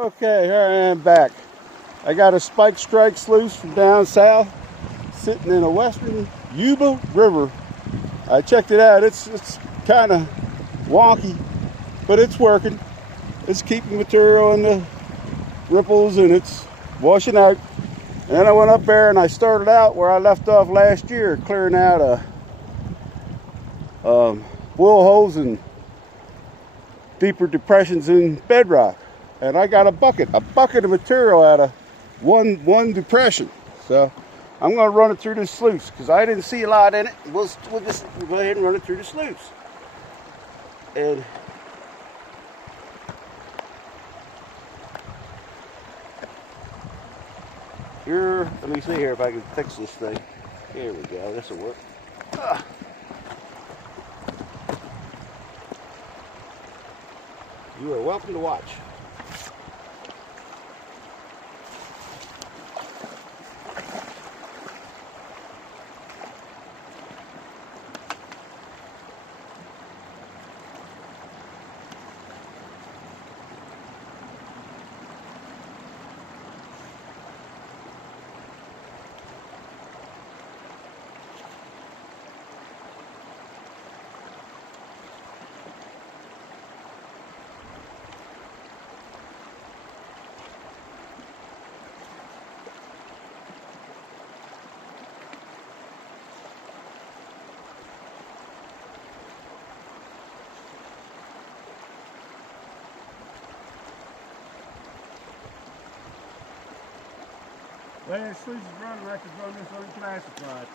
Okay, here I am back. I got a spike strike sluice from down south sitting in a western Yuba River. I checked it out. It's kind of wonky, but it's working. It's keeping material in the ripples and it's washing out. And then I went up there and I started out where I left off last year, clearing out boil holes and deeper depressions in bedrock. And I got a bucket of material out of one depression. So I'm going to run it through this sluice because I didn't see a lot in it. We'll just go ahead and run it through the sluice. And here, let me see here if I can fix this thing. Here we go. This will work. You are welcome to watch. Well, this sluice is running, I could run this unclassified.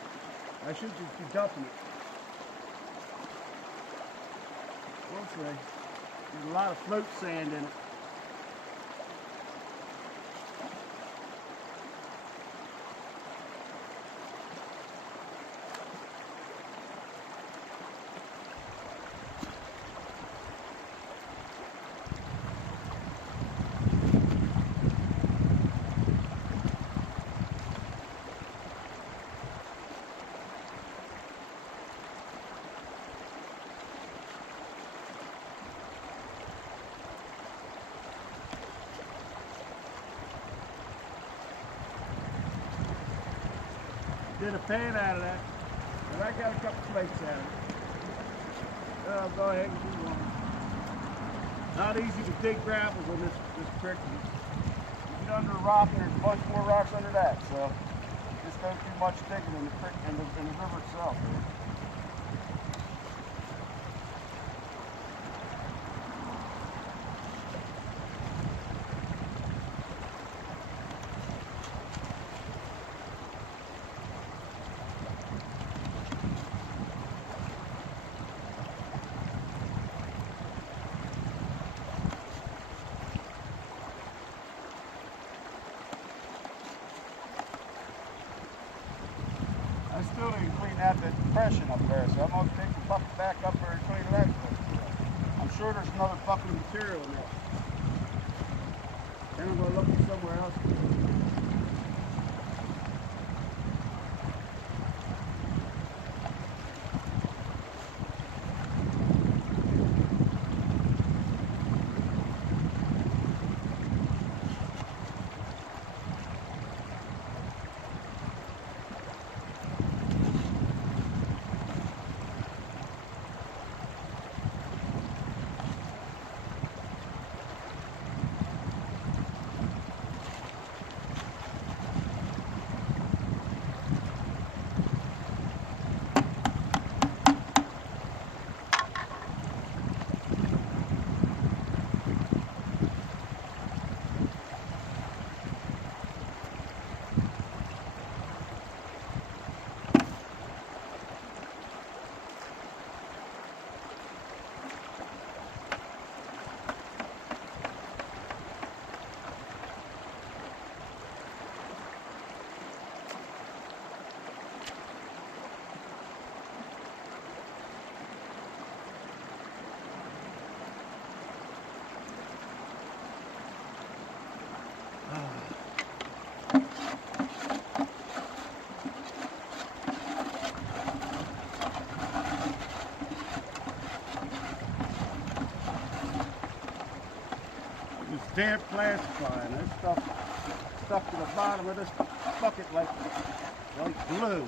I should just be dumping it. We'll see. There's a lot of float sand in it. Did a pan out of that, and I got a couple flakes out of it. I'll go ahead and do one. Not easy to dig gravels on this creek. You get under a rock and there's a bunch more rocks under that, so just don't do much digging in the creek and the river itself. I still didn't clean out that depression up there, so I'm going to take the bucket back up there and clean it out. I'm sure there's another bucket of material in there. Then I'm going to look for somewhere else. can't plastify, and this stuff stuck to the bottom of this bucket like glue.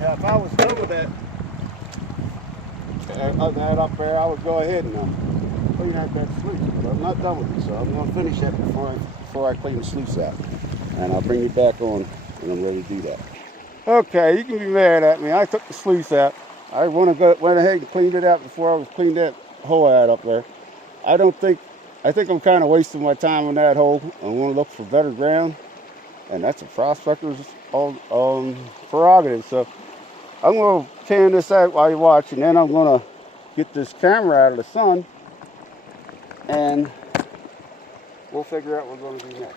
Yeah, if I was done with that up there, I would go ahead and clean out that sluice. But I'm not done with it, so I'm going to finish that before I clean the sluice out. And I'll bring you back on when I'm ready to do that. Okay, you can be mad at me. I took the sluice out. I went ahead and cleaned it out before I was cleaned that hole out up there. I think I'm kind of wasting my time on that hole. I want to look for better ground, and that's a prospector's prerogative. So I'm going to tan this out while you're watching, then I'm going to get this camera out of the sun, and we'll figure out what we're going to do next.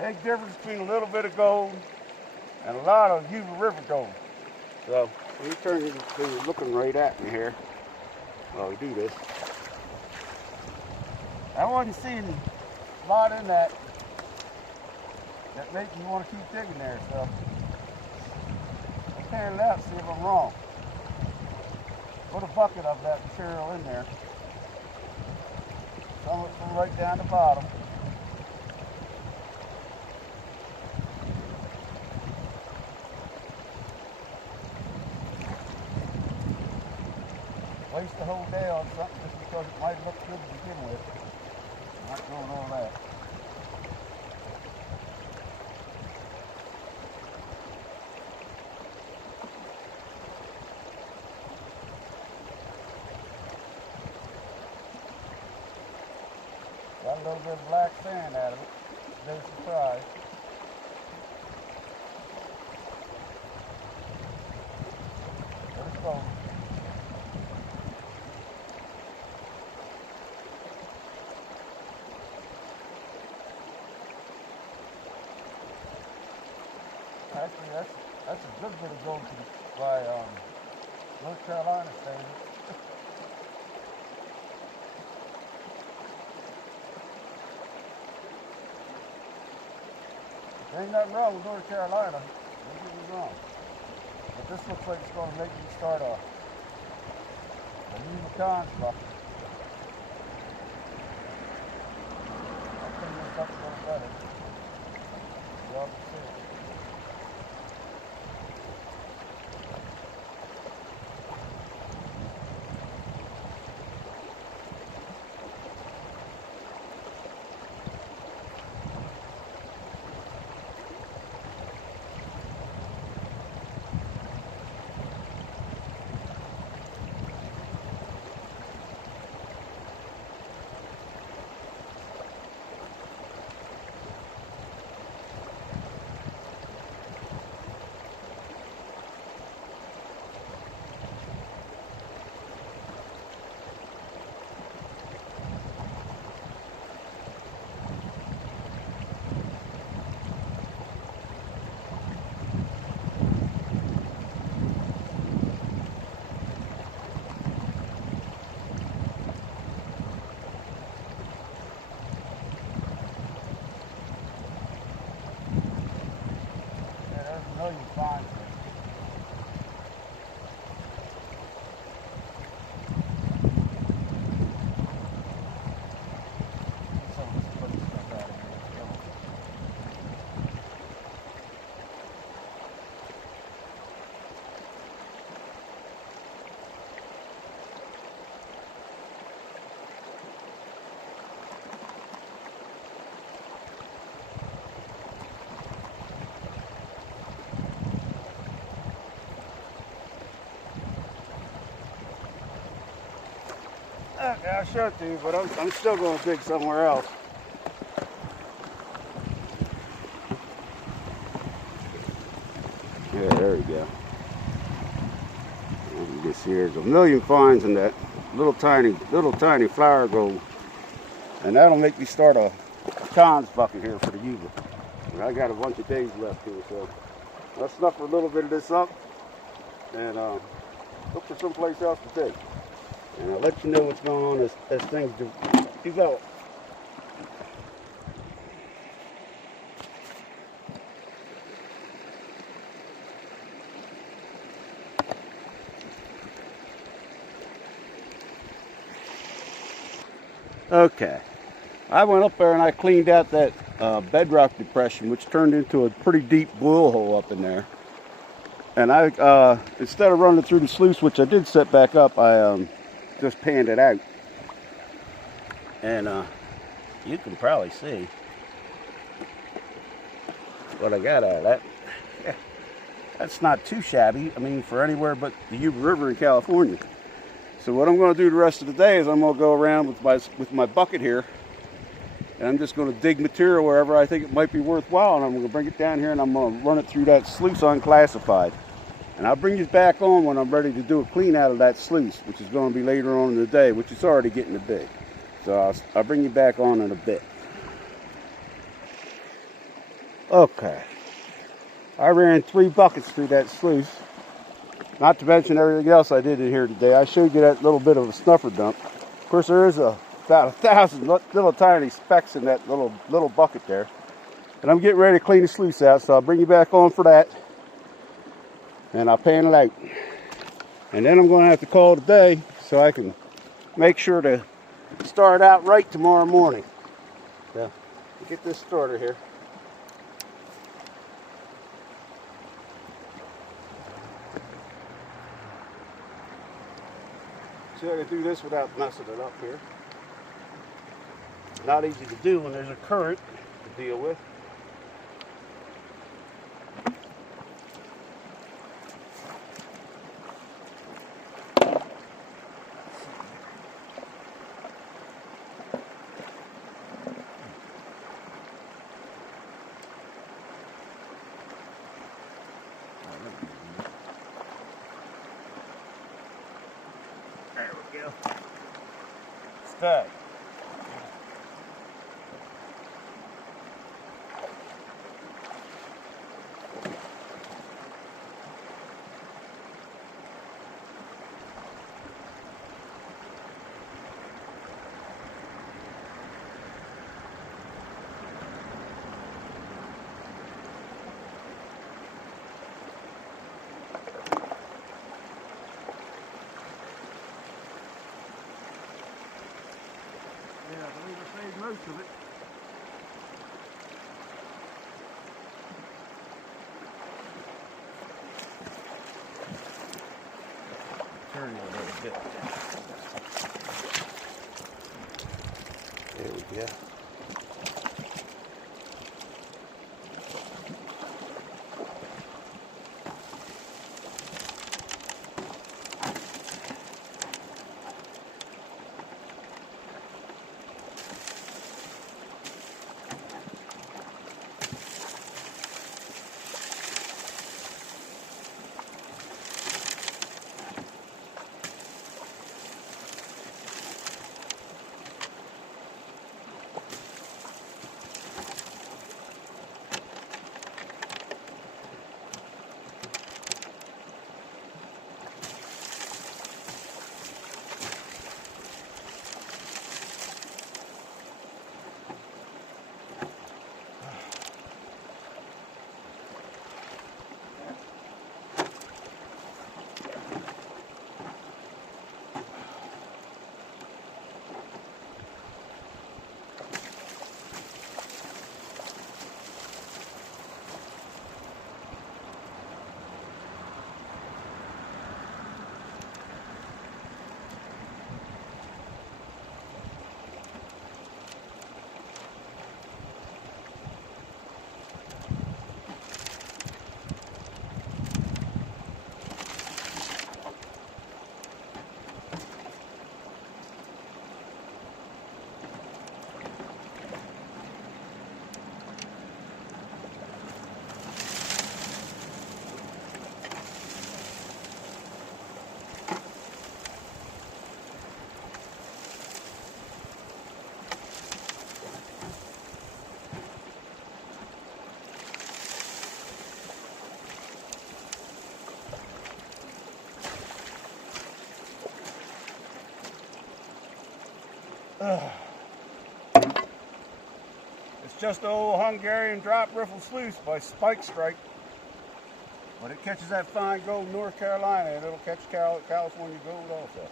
Big difference between a little bit of gold and a lot of Yuba River gold. So let me turn you so you're looking right at me here while we do this. I wasn't seeing a lot in that makes you want to keep digging there. So I can let see if I'm wrong. Put a bucket of that material in there. Some of it from right down the bottom. Waste the whole day on something just because it might look good to begin with. I'm not doing all that. Got a little bit of black sand out of it. No surprise. There it goes. Actually, that's a good bit of gold by North Carolina standards. There ain't nothing wrong with North Carolina. Don't get me wrong. But this looks like it's going to make me start a Yuba construct. I'll clean this up a little better. Y'all can see it. Okay, I'll show it to you, but I'm still going to dig somewhere else. Yeah, there we go. And this here is a million finds in that little tiny flower gold. And that'll make me start a cons bucket here for the Yuba. And I got a bunch of days left here, so I'll snuff a little bit of this up and look for someplace else to dig. And I'll let you know what's going on as things develop. Okay, I went up there and I cleaned out that bedrock depression, which turned into a pretty deep boil hole up in there. And I, instead of running it through the sluice, which I did set back up, I just panned it out. And you can probably see what I got out of that. Yeah, that's not too shabby, I mean, for anywhere but the Yuba River in California. So what I'm going to do the rest of the day is I'm going to go around with my bucket here, and I'm just going to dig material wherever I think it might be worthwhile, and I'm going to bring it down here and I'm going to run it through that sluice unclassified. And I'll bring you back on when I'm ready to do a clean out of that sluice, which is going to be later on in the day, which is already getting to be. So I'll bring you back on in a bit. Okay. I ran 3 buckets through that sluice. Not to mention everything else I did in here today. I showed you that little bit of a snuffer dump. Of course, there is about 1,000 little tiny specks in that little bucket there. And I'm getting ready to clean the sluice out, so I'll bring you back on for that. And I'll pan it out. And then I'm going to have to call it a day so I can make sure to start out right tomorrow morning. So, get this started here. See, I can do this without messing it up here. Not easy to do when there's a current to deal with. There we go. Stay. Yeah, I believe I saved most of it. Turn it a little bit. There we go. It's just the old Hungarian drop riffle sluice by Spike Strike. But it catches that fine gold North Carolina, and it'll catch California gold also.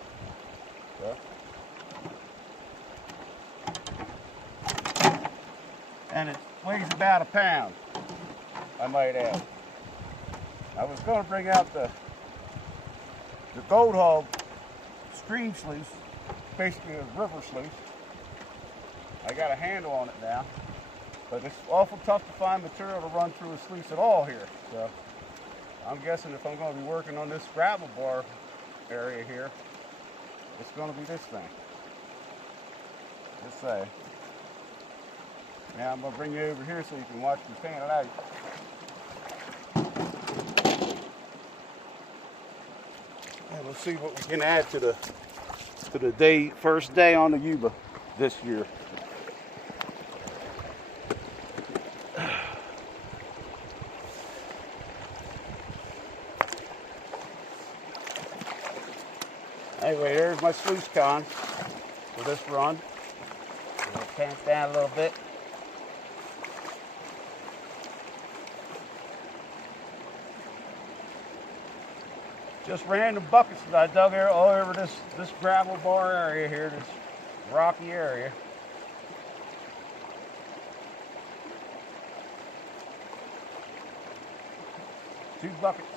So. And it weighs about a pound, I might add. I was going to bring out the Gold Hog stream sluice, basically a river sluice. I got a handle on it now, but it's awful tough to find material to run through a sluice at all here. So I'm guessing if I'm going to be working on this gravel bar area here, it's going to be this thing. Just say. Now I'm going to bring you over here so you can watch me pan it out. And let's see what we can add to the first day on the Yuba this year. Anyway, there's my sluice con for this run. I'll pan it down a little bit. Just random buckets that I dug all over this gravel bar area here, this rocky area. Two buckets.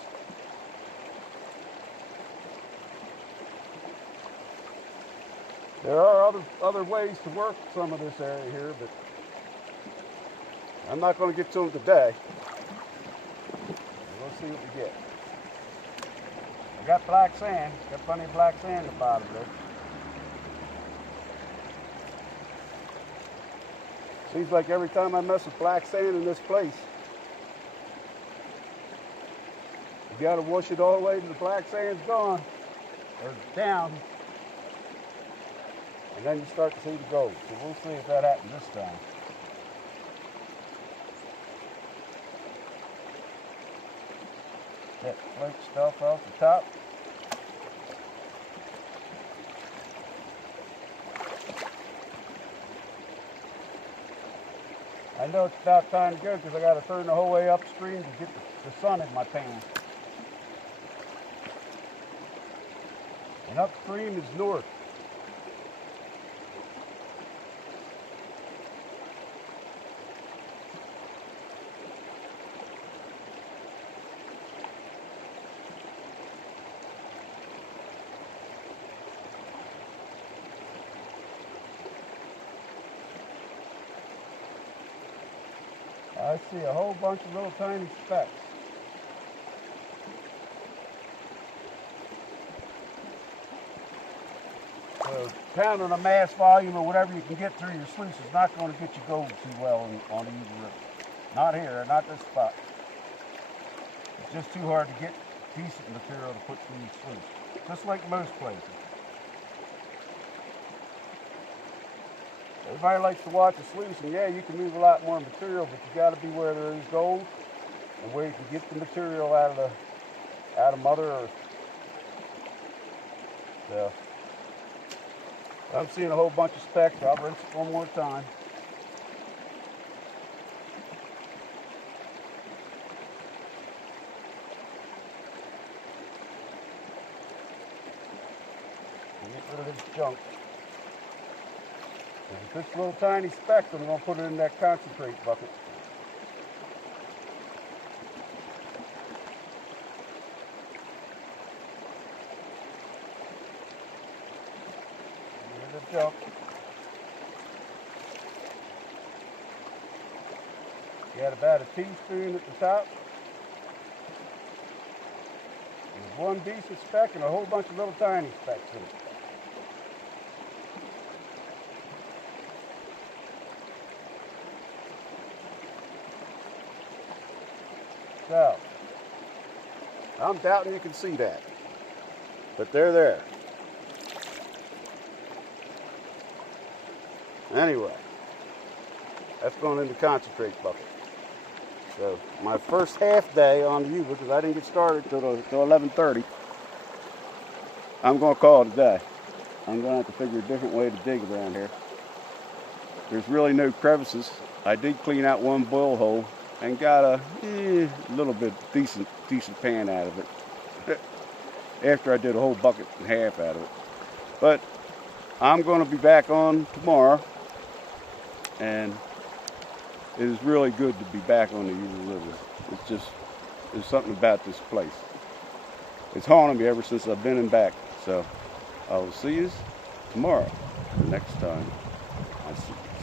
There are other ways to work some of this area here, but I'm not going to get to them today. We'll see what we get. I got black sand. Got plenty of black sand at the bottom there. Seems like every time I mess with black sand in this place, you got to wash it all the way till the black sand's gone or down. And then you start to see the gold. So we'll see if that happens this time. That flake stuff off the top. I know it's about time to go because I got to turn the whole way upstream to get the sun in my pan. And upstream is north. I see a whole bunch of little tiny specks. So pounding a mass volume or whatever you can get through your sluice is not going to get you gold too well on the Yuba River. Not here, not this spot. It's just too hard to get decent material to put through your sluice, just like most places. Everybody likes to watch a sluice, and yeah, you can move a lot more material, but you got to be where there is gold and where you can get the material out of Mother Earth. So I'm seeing a whole bunch of specks. I'll rinse it one more time. And get rid of this junk. If this little tiny speck, I'm going to put it in that concentrate bucket. Here's the junk. You got about a teaspoon at the top. There's one decent speck and a whole bunch of little tiny specks in it. So, I'm doubting you can see that, but they're there. Anyway, that's going in the concentrate bucket. So, my first half day on the Yuba, because I didn't get started till 11:30, I'm going to call it a day. I'm going to have to figure a different way to dig around here. There's really no crevices. I did clean out one boil hole and got a little bit decent pan out of it after I did a whole bucket and a half out of it. But I'm going to be back on tomorrow, and it is really good to be back on the Yuba River. There's something about this place. It's haunted me ever since I've been in back. So I will see you tomorrow, the next time I see you.